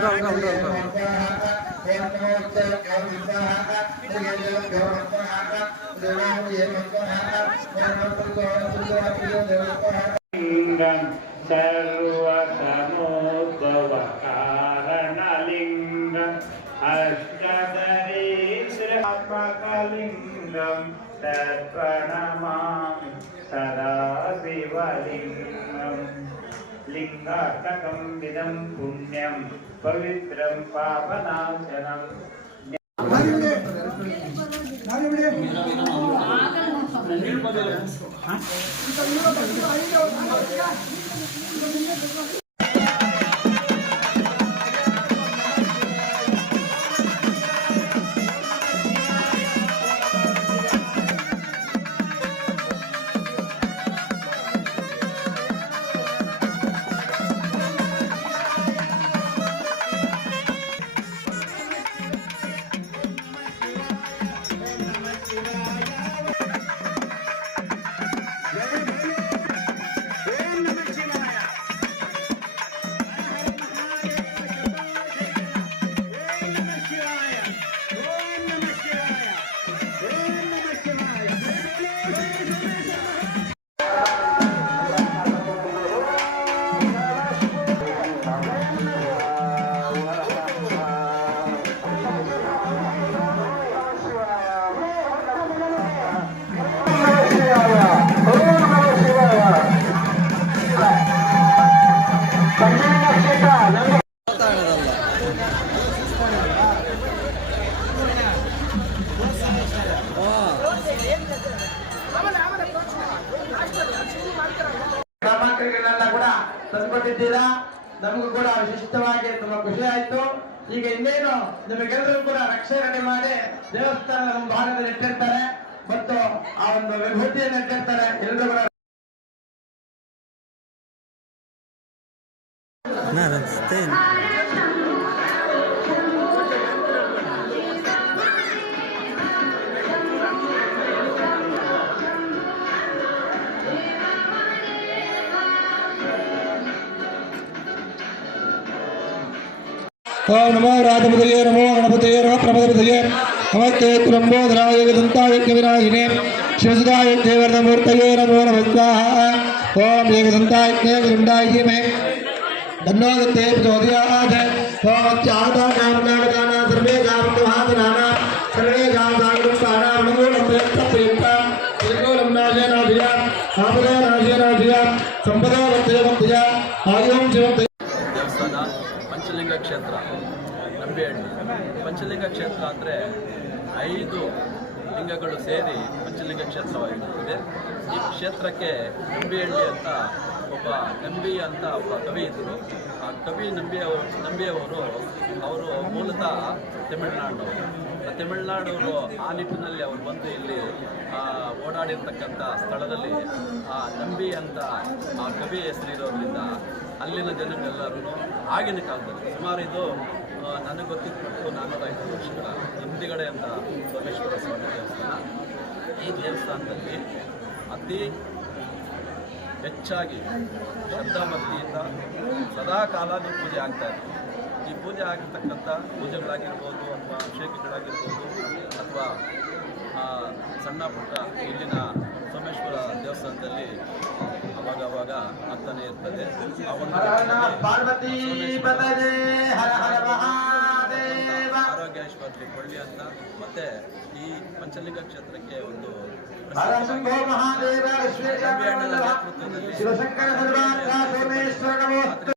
go, go, go. Lingam lingam Ashtadari sri atmakalingam tatvara सिंहाकम विदम Punyam पवित्रम पापनाशनम ಕೂಡ ನಮಗೂ ಕೂಡ ವಿಶಿಷ್ಟವಾಗಿ ತುಂಬಾ ಖುಷಿ ಆಯ್ತು. ಈಗ ಇನ್ನೇನು ನಿಮಗೆಲ್ಲರೂ ಕೂಡ ರಕ್ಷಣೆ ಮಾಡಿ ದೇವಸ್ಥಾನ ನಮ್ಮ ಭಾಗದಲ್ಲಿ ಇಟ್ಟಿರ್ತಾರೆ. ಮತ್ತು ಆ ಒಂದು ವಿಭೂತಿಯನ್ನು ಇಟ್ಟಿರ್ತಾರೆ. ಎಲ್ಲರೂ ಕೂಡ ஓம் நமோ ராஜபதையே நமோ கணபதையே நம பிரபதபதையே நமக்கே குலம்போதராய விதந்தாயக்க விநாயகினே சிவசுதாய தேவர்தமூர்த்தையே நமோ நமஸ்வாக ஓம் ஏகதந்தாயக்கே விருண்டாய தீமே தன்னோகத்தே ஜோதியாத ஓமத்தி ஆதா காமநாடகானா சர்வே காமநாதனானா சர்வே காமநாதம் பானா மனோலம் பிரயத்த பிரயத்தா திருகோலம் நாஜேனாதியா ஆபதா நாஜேனாதியா சம்பதா வத்தேவத்தியா ஆயுதம் சிவத்தை ಕ್ಷೇತ್ರ, ನಂಬಿಹಳ್ಳಿ. ಪಂಚಲಿಂಗ ಕ್ಷೇತ್ರ ಅಂದರೆ ಐದು ಲಿಂಗಗಳು ಸೇರಿ ಪಂಚಲಿಂಗ ಕ್ಷೇತ್ರವಾಗಿರುತ್ತದೆ. ಈ ಕ್ಷೇತ್ರಕ್ಕೆ ನಂಬಿಹಳ್ಳಿ ಅಂತ ಒಬ್ಬ ನಂಬಿ ಅಂತ ಒಬ್ಬ ಕವಿ ಇದ್ದರು ಆ ಕವಿ ನಂಬಿಯವರು ನಂಬಿಯವರು ಅವರು ಮೂಲತಃ ತಮಿಳುನಾಡು ತಮಿಳುನಾಡು ತಮಿಳುನಾಡವರು ಆ ನಿಟ್ಟಿನಲ್ಲಿ ಅವರು ಬಂದು ಇಲ್ಲಿ ಓಡಾಡಿರ್ತಕ್ಕಂಥ ಸ್ಥಳದಲ್ಲಿ ಆ ನಂಬಿ ಅಂತ ಆ ಕವಿ ಹೆಸರಿರೋದ್ರಿಂದ ಅಲ್ಲಿನ ಜನಗಳೆಲ್ಲರೂ ಆಗಿನ ಕಾಲದಲ್ಲಿ ಸುಮಾರು ಇದು ನನಗೆ ಗೊತ್ತಿದ್ದು ನಾನ್ನೂರ ಐದು ವರ್ಷಗಳ ಹಿಂದಿಗಡೆ ಅಂತ ಸೋಮೇಶ್ವರ ಸ್ವಾಮಿ ದೇವಸ್ಥಾನ. ಈ ದೇವಸ್ಥಾನದಲ್ಲಿ ಅತಿ ಹೆಚ್ಚಾಗಿ ಶ್ರದ್ಧಾಭಕ್ತಿಯಿಂದ ಸದಾ ಕಾಲ ಪೂಜೆ ಆಗ್ತಾ ಇದೆ ಈ ಪೂಜೆ ಆಗಿರ್ತಕ್ಕಂಥ ಪೂಜೆಗಳಾಗಿರ್ಬೋದು ಅಥವಾ ಅಭಿಷೇಕಗಳಾಗಿರ್ಬೋದು ಅಥವಾ ಸಣ್ಣ ಪುಟ್ಟ ಇಲ್ಲಿನ ಸೋಮೇಶ್ವರ ದೇವಸ್ಥಾನದಲ್ಲಿ ಅವಾಗ ಅವಾಗ ಆಗ್ತಾನೆ ಇರ್ತದೆ ಆ ಒಂದು ನಿಟ್ಟಿನಲ್ಲಿ ಪಾರ್ವತಿ ಪದಜೇ ಹರ ಹರ ಮಹಾದೇವ. ಆರೋಗ್ಯೇಶ್ವರಿ ಕೊಳ್ಳಿ ಅಂತ. ಮತ್ತೆ ಈ ಪಂಚಲಿಂಗ ಕ್ಷೇತ್ರಕ್ಕೆ ಒಂದು ಹರ